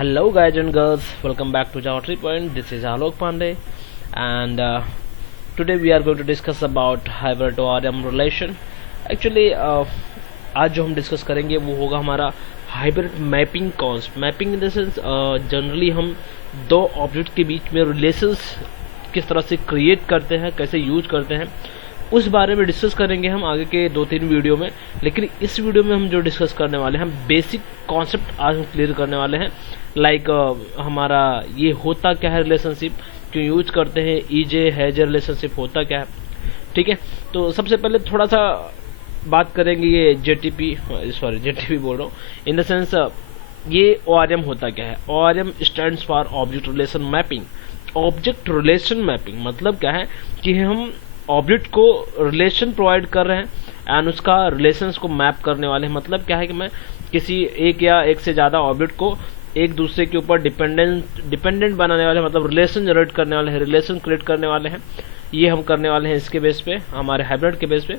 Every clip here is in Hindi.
Hello guys and girls, welcome back to Java 3 Point. This is Alok Pandey and today we are going to discuss about hybrid to ORM relation. Actually आज जो हम डिस्कस करेंगे वो होगा हमारा hybrid mapping concept. Mapping in the sense generally हम दो ऑब्जेक्ट के बीच में रिलेशंस किस तरह से क्रिएट करते हैं, कैसे यूज करते हैं, उस बारे में डिस्कस करेंगे हम आगे के 2-3 वीडियो में. लेकिन इस वीडियो में हम जो डिस्कस करने वाले हैं, हम बेसिक कॉन्सेप्ट आज हम क्लियर करने वाले हैं. लाइक हमारा ये होता क्या है, रिलेशनशिप क्यों यूज करते हैं, ईजे हैज रिलेशनशिप होता क्या है. ठीक है, तो सबसे पहले थोड़ा सा बात करेंगे ये जेटीपी बोल रहा हूँ, इन द सेंस ये ORM होता क्या है. ORM stands for object relation mapping. Object relation mapping मतलब क्या है कि हम ऑब्जेक्ट को रिलेशन प्रोवाइड कर रहे हैं एंड उसका रिलेशंस को मैप करने वाले हैं. मतलब क्या है कि मैं किसी एक या एक से ज़्यादा ऑब्जेक्ट को एक दूसरे के ऊपर डिपेंडेंट बनाने वाले, मतलब रिलेशन जनरेट करने वाले हैं, रिलेशन क्रिएट करने वाले हैं. ये हम करने वाले हैं इसके बेस पे, हमारे हाइब्रिड के बेस पे.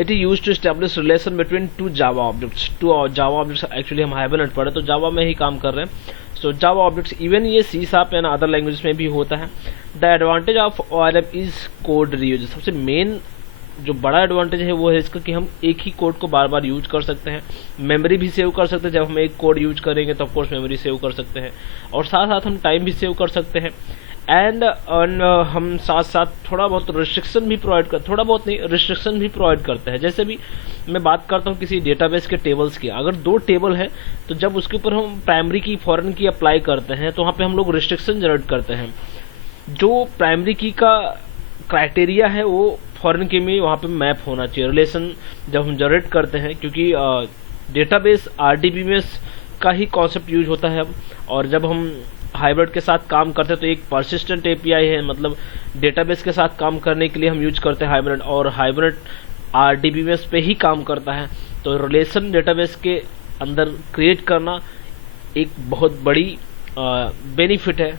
It is use to establish relation between two Java objects. Java objects actually हम हाइब्रिड पढ़े तो जावा में ही काम कर रहे हैं. सो जावा ऑब्जेक्ट्स इवन ये C# एंड अदर लैंग्वेज में भी होता है. The advantage of ORM is code reuse. सबसे मेन जो बड़ा एडवांटेज है वो है इसका कि हम एक ही कोड को बार बार यूज कर सकते हैं. मेमोरी भी सेव कर सकते हैं. जब हम एक कोड यूज करेंगे तो ऑफकोर्स मेमोरी सेव कर सकते हैं और साथ साथ हम टाइम भी सेव कर सकते हैं. एंड हम साथ साथ थोड़ा बहुत रिस्ट्रिक्शन भी प्रोवाइड करते हैं. जैसे भी मैं बात करता हूँ किसी डेटाबेस के टेबल्स की, अगर 2 टेबल है तो जब उसके ऊपर हम प्राइमरी की फॉरेन की अप्लाई करते हैं तो वहाँ पे हम लोग रिस्ट्रिक्शन जनरेट करते हैं. जो प्राइमरी की का क्राइटेरिया है वो फॉरेन की में वहाँ पे मैप होना चाहिए. रिलेशन जब हम जनरेट करते हैं, क्योंकि डेटाबेस RDBMS का ही कॉन्सेप्ट यूज होता है अब, और जब हम हाइब्रिड के साथ काम करते हैं तो एक परसिस्टेंट API है, मतलब डेटाबेस के साथ काम करने के लिए हम यूज करते हैं हाइब्रिड, और हाइब्रिड RDBMS पे ही काम करता है. तो रिलेशन डेटाबेस के अंदर क्रिएट करना एक बहुत बड़ी बेनिफिट है.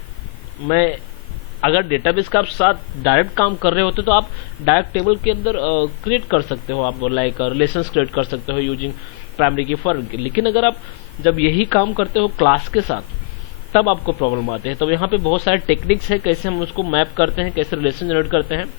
मैं अगर डेटाबेस का आप साथ डायरेक्ट काम कर रहे होते तो आप डायरेक्ट टेबल के अंदर क्रिएट कर सकते हो, आप लाइक रिलेशंस क्रिएट कर सकते हो यूजिंग प्राइमरी की फॉरेन की. लेकिन अगर आप जब यही काम करते हो क्लास के साथ तब आपको प्रॉब्लम आते हैं. तो यहाँ पे बहुत सारे टेक्निक्स है कैसे हम उसको मैप करते हैं, कैसे रिलेशन जनरेट करते हैं,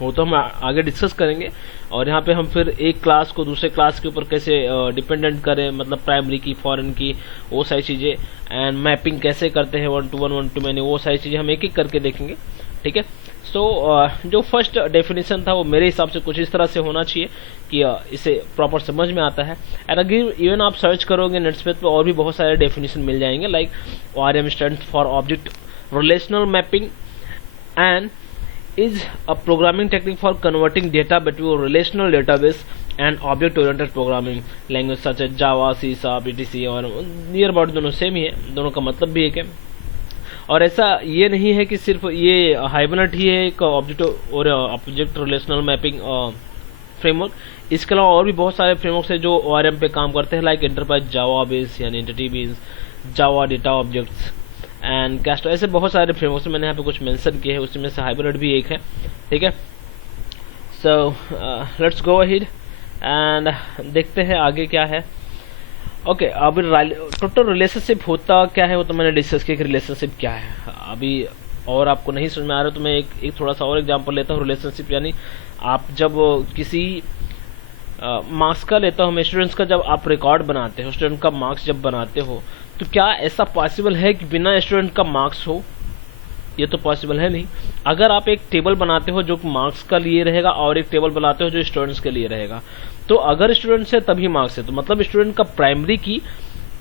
वो तो हम आगे डिस्कस करेंगे. और यहाँ पे हम फिर एक क्लास को दूसरे क्लास के ऊपर कैसे डिपेंडेंट करें, मतलब प्राइमरी की फॉरेन की, वो सारी चीज़ें, एंड मैपिंग कैसे करते हैं 1 to 1 1 to many, वो सारी चीज़ें हम एक एक करके देखेंगे. ठीक है, सो जो फर्स्ट डेफिनेशन था वो मेरे हिसाब से कुछ इस तरह से होना चाहिए कि इसे प्रॉपर समझ में आता है. एंड अगर इवन आप सर्च करोगे नेटस्पेस पे और भी बहुत सारे डेफिनेशन मिल जाएंगे. Like ORM stands for object relational mapping and is a programming technique for converting data between relational database and object oriented programming language such as Java, C#, etc. और नियर अबाउट दोनों सेम ही है, दोनों का मतलब भी एक है. और ऐसा ये नहीं है कि सिर्फ ये हाइब्रिड ही है एक ऑब्जेक्ट रिलेशनल मैपिंग फ्रेमवर्क. इसके अलावा और भी बहुत सारे फ्रेमवर्क्स है जो ORM पे काम करते हैं, लाइक एंटरप्राइज जावा बेस यानी entity base, Java data objects and कैस्टो. ऐसे बहुत सारे फ्रेमवर्क्स मैंने यहाँ पे कुछ मेंशन किए हैं, उसमें से हाइब्रिड भी एक है. ठीक है, so let's go ahead and देखते हैं आगे क्या है. ओके, अभी टोटल रिलेशनशिप होता क्या है वो तो मैंने डिस्कस किया कि रिलेशनशिप क्या है. अभी और आपको नहीं समझ में आ रहा तो मैं एक थोड़ा सा और एग्जांपल लेता हूँ. रिलेशनशिप यानी आप जब किसी मार्क्स का लेता हूँ मैं, स्टूडेंट्स का जब आप रिकॉर्ड बनाते हो, स्टूडेंट का मार्क्स जब बनाते हो, तो क्या ऐसा पॉसिबल है कि बिना स्टूडेंट का मार्क्स हो? ये तो पॉसिबल है नहीं. अगर आप एक टेबल बनाते हो जो मार्क्स का लिए रहेगा और एक टेबल बनाते हो जो स्टूडेंट्स के लिए रहेगा, तो अगर स्टूडेंट्स है तभी मार्क्स है, तो मतलब स्टूडेंट का प्राइमरी की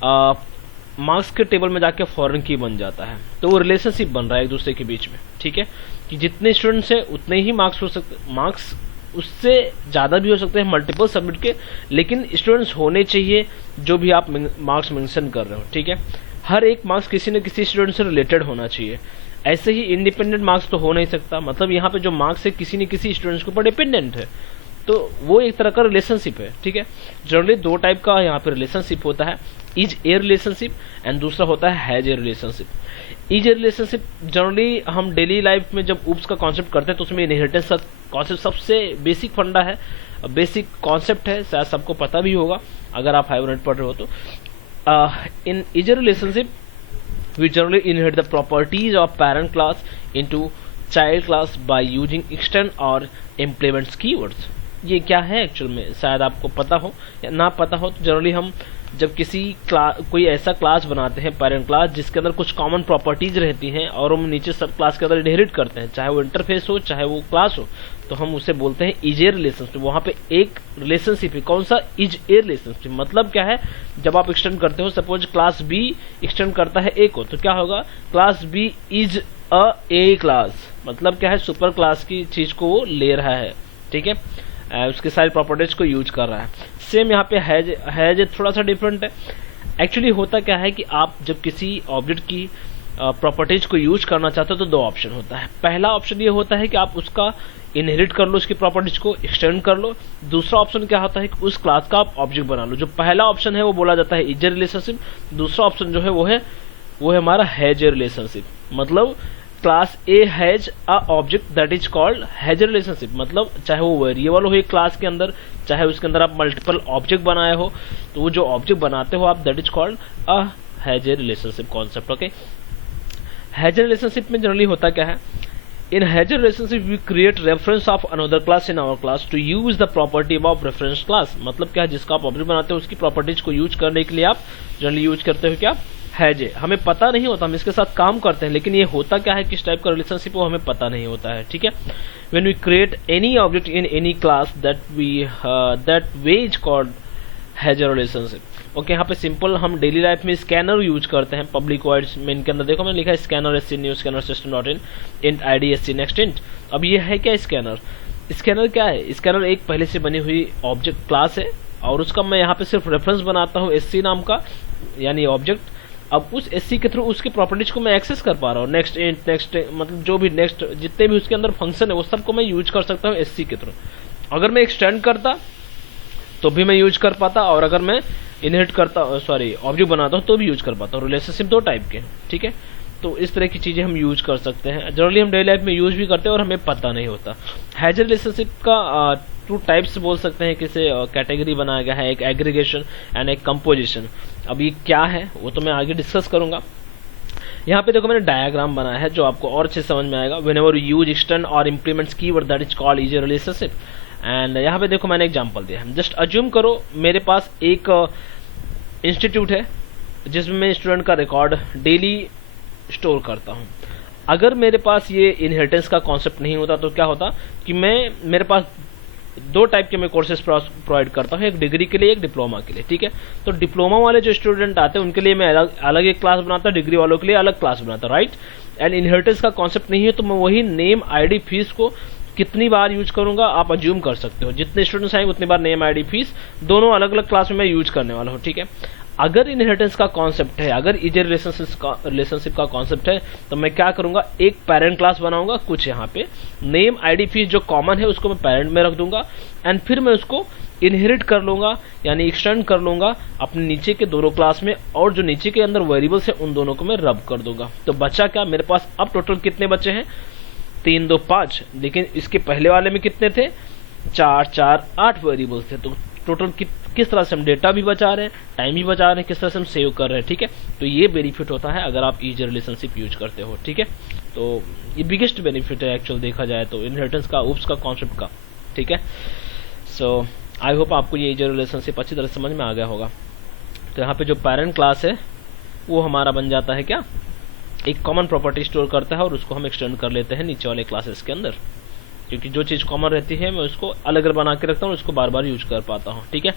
मार्क्स के टेबल में जाके फॉरेन की बन जाता है. तो वो रिलेशनशिप बन रहा है एक दूसरे के बीच में. ठीक है, कि जितने स्टूडेंट्स है उतने ही मार्क्स हो सकते, मार्क्स उससे ज़्यादा भी हो सकते हैं मल्टीपल सब्जेक्ट के, लेकिन स्टूडेंट्स होने चाहिए जो भी आप मार्क्स मेंशन कर रहे हो. ठीक है, हर एक मार्क्स किसी न किसी स्टूडेंट से रिलेटेड होना चाहिए. ऐसे ही इंडिपेंडेंट मार्क्स तो हो नहीं सकता, मतलब यहाँ पे जो मार्क्स है किसी न किसी स्टूडेंट्स के ऊपर डिपेंडेंट है, तो वो एक तरह का रिलेशनशिप है. ठीक है, जनरली 2 टाइप का यहाँ पे रिलेशनशिप होता है, इज ए रिलेशनशिप एंड दूसरा होता है has a relationship. Is a relationship generally हम डेली लाइफ में जब ऊप्स का कॉन्सेप्ट करते हैं तो उसमें इनहेरिटेंस का कॉन्सेप्ट सबसे बेसिक फंडा है, बेसिक कॉन्सेप्ट है, शायद सबको पता भी होगा अगर आप हाइब्रिड पढ़ रहे हो तो. in eager relationship we generally inherit the properties of parent class into child class by using extend or implements keywords। ये क्या है एक्चुअल में, शायद आपको पता हो या ना पता हो। तो जनरली हम जब किसी कोई ऐसा क्लास बनाते हैं पेरेंट क्लास जिसके अंदर कुछ कॉमन प्रॉपर्टीज रहती हैं और हम नीचे सब क्लास के अंदर इनहेरिट करते हैं, चाहे वो इंटरफेस हो चाहे वो क्लास हो, तो हम उसे बोलते हैं इज ए रिलेशनशिप। वहां पे एक रिलेशनशिप है, कौन सा, इज ए रिलेशनशिप। मतलब क्या है, जब आप एक्सटेंड करते हो, सपोज क्लास बी एक्सटेंड करता है ए को, तो क्या होगा, class B is a A class. मतलब क्या है, सुपर क्लास की चीज को वो ले रहा है, ठीक है, उसके सारी प्रॉपर्टीज को यूज कर रहा है। सेम यहाँ पे हैज थोड़ा सा डिफरेंट है। एक्चुअली होता क्या है कि आप जब किसी ऑब्जेक्ट की प्रॉपर्टीज को यूज करना चाहते हो तो दो ऑप्शन होता है। पहला ऑप्शन ये होता है कि आप उसका इनहेरिट कर लो, उसकी प्रॉपर्टीज को एक्सटेंड कर लो। दूसरा ऑप्शन क्या होता है कि उस क्लास का आप ऑब्जेक्ट बना लो। जो पहला ऑप्शन है वो बोला जाता है इज ए रिलेशनशिप, दूसरा ऑप्शन जो है वो है हमारा हैज ए रिलेशनशिप। मतलब class A has a object that is called has a relationship. मतलब चाहे वो वेरिएबल हो एक क्लास के अंदर, चाहे उसके अंदर आप मल्टीपल ऑब्जेक्ट बनाए हो, तो वो जो ऑब्जेक्ट बनाते हो आप, that is called a has a relationship concept. Okay, has a relationship में जनरली होता क्या है, in has a relationship we create reference of another class in our class to use the property of reference class. मतलब क्या है, जिसका आप ऑब्जेक्ट बनाते हो उसकी प्रॉपर्टीज को यूज करने के लिए आप जनरली यूज करते हो क्या, हैज ए। हमें पता नहीं होता, हम इसके साथ काम करते हैं, लेकिन ये होता क्या है, किस टाइप का रिलेशनशिप वो हमें पता नहीं होता है, ठीक है। When we create any object in any class that way is called has a relationship. Okay, यहाँ पे सिंपल हम डेली लाइफ में स्कैनर यूज करते हैं पब्लिक वर्ड्स में। इनके अंदर देखो मैंने लिखा है scanner SC new scanner system dot in int ID SC next int. अब ये है क्या स्कैनर? स्कैनर क्या है? स्कैनर एक पहले से बनी हुई ऑब्जेक्ट क्लास है और उसका मैं यहाँ पे सिर्फ रेफरेंस बनाता हूँ एससी नाम का, यानी ऑब्जेक्ट। अब उस एससी के थ्रू उसके प्रॉपर्टीज को मैं एक्सेस कर पा रहा हूँ, नेक्स्ट इंट नेक्स्ट, मतलब जो भी नेक्स्ट जितने भी उसके अंदर फंक्शन है वो सबको मैं यूज कर सकता हूँ एससी के थ्रू। अगर मैं एक्सटेंड करता तो भी मैं यूज कर पाता, और अगर मैं इनहेरिट करता, सॉरी ऑब्जेक्ट बनाता हूँ तो भी यूज कर पाता हूँ। रिलेशनशिप दो टाइप के, ठीक है। तो इस तरह की चीजें हम यूज कर सकते हैं, जनरली हम डेली लाइफ में यूज भी करते हैं और हमें पता नहीं होता। हैज रिलेशनशिप का टू टाइप्स बोल सकते हैं, किसे कैटेगरी बनाया गया है, एक एग्रीगेशन एंड एक कंपोजिशन। अब ये क्या है वो तो मैं आगे डिस्कस करूंगा। यहाँ पे देखो मैंने डायग्राम बनाया है जो आपको और अच्छे समझ में आएगा। व्हेनेवर यू यूज एक्सटेंड और implements keyword that is called is a relationship. And यहाँ पे देखो मैंने एग्जांपल दिया है। जस्ट अज्यूम करो मेरे पास एक इंस्टीट्यूट है जिसमें मैं स्टूडेंट का रिकॉर्ड डेली स्टोर करता हूँ। अगर मेरे पास ये इनहेरिटेंस का कॉन्सेप्ट नहीं होता तो क्या होता कि मेरे पास दो टाइप के मैं कोर्सेज प्रोवाइड करता हूँ, एक डिग्री के लिए एक डिप्लोमा के लिए, ठीक है। तो डिप्लोमा वाले जो स्टूडेंट आते हैं उनके लिए मैं अलग एक क्लास बनाता, डिग्री वालों के लिए अलग क्लास बनाता, राइट। एंड इनहेरिटेंस का कॉन्सेप्ट नहीं है तो मैं वही नेम आईडी फीस को कितनी बार यूज करूंगा आप अज्यूम कर सकते हो। जितने स्टूडेंट्स आएंगे उतनी बार नेम आईडी फीस दोनों अलग अलग क्लास में मैं यूज करने वाला हूँ, ठीक है। अगर इनहेरिटेंस का कॉन्सेप्ट है, अगर इज रिलेशनशिप का कॉन्सेप्ट है, तो मैं क्या करूंगा, एक पेरेंट क्लास बनाऊंगा, कुछ यहाँ पे नेम आईडी फीस जो कॉमन है उसको मैं पेरेंट में रख दूंगा, एंड फिर मैं उसको इनहेरिट कर लूंगा, यानी एक्सटेंड कर लूंगा अपने नीचे के दोनों क्लास में, और जो नीचे के अंदर वेरिएबल्स है उन दोनों को मैं रब कर दूंगा। तो बचा क्या, मेरे पास अब टोटल कितने बचे हैं, 3 2 5, लेकिन इसके पहले वाले में कितने थे, 4 4 8 वेरिएबल्स थे। तो टोटल किस तरह से हम डेटा भी बचा रहे हैं, टाइम भी बचा रहे हैं, किस तरह से हम सेव कर रहे हैं, ठीक है। तो ये बेनिफिट होता है अगर आप इज रिलेशनशिप यूज करते हो, ठीक है। तो ये बिगेस्ट बेनिफिट है एक्चुअल देखा जाए तो इनहेरिटेंस का, उप्स का कॉन्सेप्ट का, ठीक है। सो आई होप आपको ये इज रिलेशनशिप अच्छी तरह समझ में आ गया होगा। तो यहाँ पे जो पेरेंट क्लास है वो हमारा बन जाता है क्या, एक कॉमन प्रॉपर्टी स्टोर करता है और उसको हम एक्सटेंड कर लेते हैं नीचे वाले क्लासेस के अंदर, क्योंकि जो चीज कॉमन रहती है मैं उसको अलग अलग बना के रखता हूँ, उसको बार बार यूज कर पाता हूँ, ठीक है।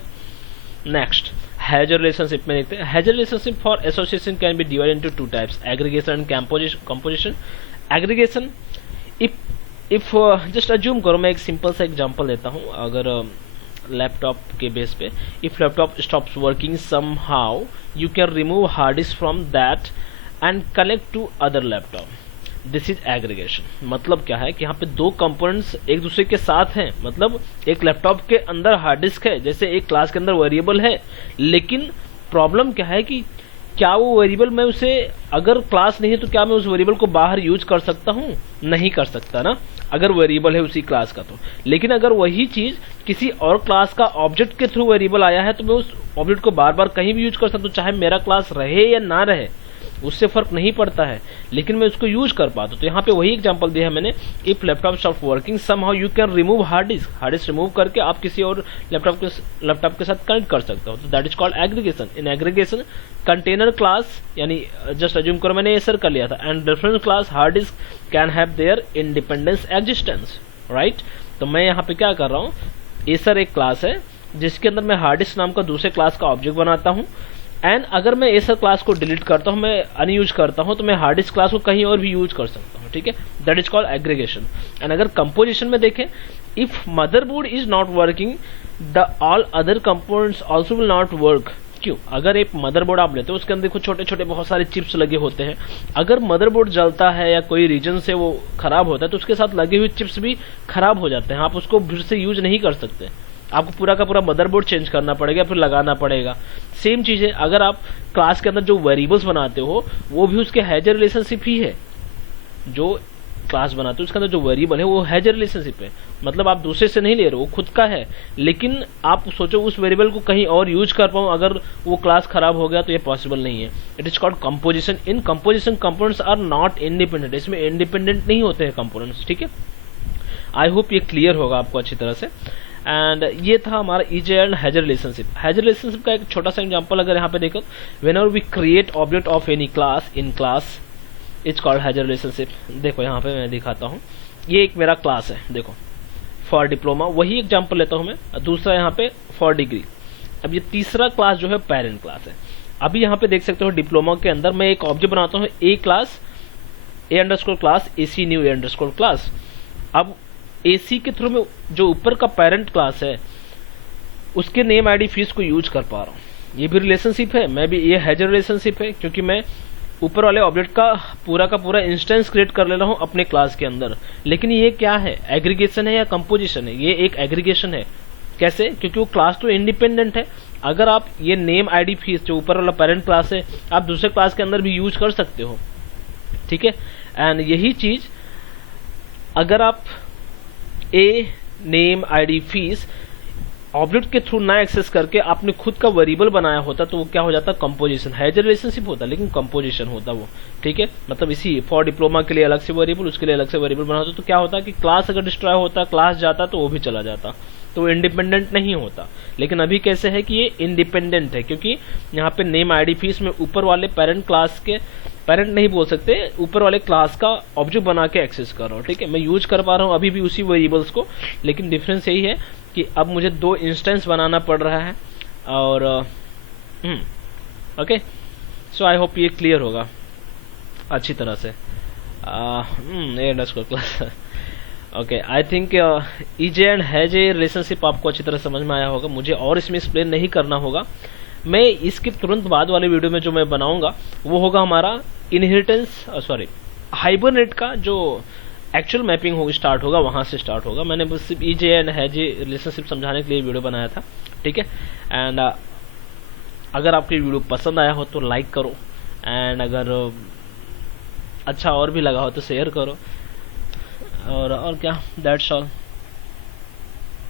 नेक्स्ट हैज रिलेशनशिप में देखते हैं। Has relationship for association can be divided into two types, aggregation and composition. Aggregation, if just assume करो, मैं एक सिंपल सा एग्जांपल देता हूँ। अगर लैपटॉप के बेस पे, if laptop stops working somehow you can remove hard disk from that and connect to other laptop, this is aggregation. मतलब क्या है कि यहाँ पे दो कंपोनेंट्स एक दूसरे के साथ हैं, मतलब एक लैपटॉप के अंदर हार्ड डिस्क है, जैसे एक क्लास के अंदर वेरिएबल है, लेकिन प्रॉब्लम क्या है कि क्या वो वेरिएबल मैं उसे, अगर क्लास नहीं है तो क्या मैं उस वेरिएबल को बाहर यूज कर सकता हूँ, नहीं कर सकता ना। अगर वेरिएबल है उसी क्लास का तो। लेकिन अगर वही चीज किसी और क्लास का ऑब्जेक्ट के थ्रू वेरिएबल आया है तो मैं उस ऑब्जेक्ट को बार बार कहीं भी यूज कर सकता हूँ, चाहे मेरा क्लास रहे या ना रहे, उससे फर्क नहीं पड़ता है, लेकिन मैं उसको यूज कर पाता हूँ। तो यहाँ पे वही एग्जांपल दिया है मैंने, if laptop stop working somehow you can remove hard disc remove करके आप किसी और लैपटॉप के साथ कनेक्ट कर सकते हो। तो that is called aggregation. In aggregation container class, यानी जस्ट अज्यूम करो मैंने एसर कर लिया था, and reference class hard disk can have their independence existence, right. तो मैं यहाँ पे क्या कर रहा हूँ, एसर एक क्लास है जिसके अंदर मैं हार्ड डिस्क नाम का दूसरे क्लास का ऑब्जेक्ट बनाता हूँ, एंड अगर मैं एसर क्लास को डिलीट करता हूं, मैं अनयूज करता हूं, तो मैं हार्ड डिस्क क्लास को कहीं और भी यूज कर सकता हूं, ठीक है। That is called aggregation. And अगर कंपोजिशन में देखें, if motherboard is not working the all other components also will not work. क्यों? अगर एक मदरबोर्ड आप लेते हो उसके अंदर कुछ छोटे छोटे बहुत सारे चिप्स लगे होते हैं, अगर मदरबोर्ड जलता है या कोई रीजन से वो खराब होता है तो उसके साथ लगे हुए चिप्स भी खराब हो जाते हैं, आप उसको फिर से यूज नहीं कर सकते, आपको पूरा का पूरा मदरबोर्ड चेंज करना पड़ेगा, फिर लगाना पड़ेगा। सेम चीज है, अगर आप क्लास के अंदर जो वेरिएबल्स बनाते हो वो भी उसके हैजर रिलेशनशिप ही है। जो क्लास बनाते हो उसके अंदर जो वेरिएबल है वो हैजर रिलेशनशिप है, मतलब आप दूसरे से नहीं ले रहे हो, वो खुद का है, लेकिन आप सोचो उस वेरिएबल को कहीं और यूज कर पाओ, अगर वो क्लास खराब हो गया तो ये पॉसिबल नहीं है। It is called composition. In composition components are not independent, इसमें इंडिपेंडेंट नहीं होते हैं कंपोनेंट्स, ठीक है। आई होप ये क्लियर होगा आपको अच्छी तरह से। एंड ये था हमारा is a and has a relationship. Has a relationship का एक छोटा सा एग्जांपल अगर यहाँ पे देखो, whenever we create object of any class in class it's called has a relationship. देखो यहाँ पे मैं दिखाता हूँ, ये एक मेरा क्लास है, देखो फॉर डिप्लोमा, वही एग्जांपल लेता हूँ मैं, दूसरा यहाँ पे फॉर डिग्री। अब ये तीसरा क्लास जो है पेरेंट क्लास है। अभी यहाँ पे देख सकते हो डिप्लोमा के अंदर मैं एक ऑब्जेक्ट बनाता हूँ A class A underscore class AC new A underscore class. अब एसी के थ्रू में जो ऊपर का पेरेंट क्लास है उसके नेम आईडी फीस को यूज कर पा रहा हूँ, ये भी रिलेशनशिप है, मैं भी, ये हैजर रिलेशनशिप है, क्योंकि मैं ऊपर वाले ऑब्जेक्ट का पूरा इंस्टेंस क्रिएट कर ले रहा हूँ अपने क्लास के अंदर। लेकिन ये क्या है, एग्रीगेशन है या कंपोजिशन है? ये एक एग्रीगेशन है। कैसे? क्योंकि वो क्लास तो इंडिपेंडेंट है। अगर आप ये नेम आईडी फीस जो ऊपर वाला पेरेंट क्लास है आप दूसरे क्लास के अंदर भी यूज कर सकते हो, ठीक है। एंड यही चीज अगर आप a name ID fees object के थ्रू ना एक्सेस करके आपने खुद का वेरिएबल बनाया होता तो वो क्या हो जाता, कंपोजिशन। हैजर रिलेशनशिप होता लेकिन कंपोजिशन होता वो, ठीक है। मतलब इसी फॉर डिप्लोमा के लिए अलग से वेरिएबल, उसके लिए अलग से वेरिएबल बना होता तो क्या होता कि क्लास अगर डिस्ट्रॉय होता, क्लास जाता तो वो भी चला जाता, तो वो इंडिपेंडेंट नहीं होता। लेकिन अभी कैसे है कि ये इंडिपेंडेंट है, क्योंकि यहाँ पे नेम आईडी फीस में ऊपर वाले पेरेंट क्लास के, पेरेंट नहीं बोल सकते, ऊपर वाले क्लास का ऑब्जेक्ट बना के एक्सेस कर रहा हूँ, ठीक है। मैं यूज कर पा रहा हूँ अभी भी उसी वेरिएबल्स को, लेकिन डिफरेंस यही है कि अब मुझे 2 इंस्टेंस बनाना पड़ रहा है। और ओके, सो आई होप ये क्लियर होगा अच्छी तरह से। ए underscore class, okay. I think EJ and has a relationship आपको अच्छी तरह समझ में आया होगा, मुझे और इसमें एक्सप्लेन नहीं करना होगा। मैं इसके तुरंत बाद वाले वीडियो में जो मैं बनाऊंगा वो होगा हमारा इनहेरिटेंस, हाइबरनेट का जो एक्चुअल मैपिंग होगी स्टार्ट होगा, वहां से स्टार्ट होगा। मैंने बस सिर्फ EJ and has a relationship समझाने के लिए वीडियो बनाया था, ठीक है। एंड अगर आपको वीडियो पसंद आया हो तो लाइक करो, एंड अगर अच्छा और भी लगा हो तो शेयर करो, और क्या, दैट्स ऑल।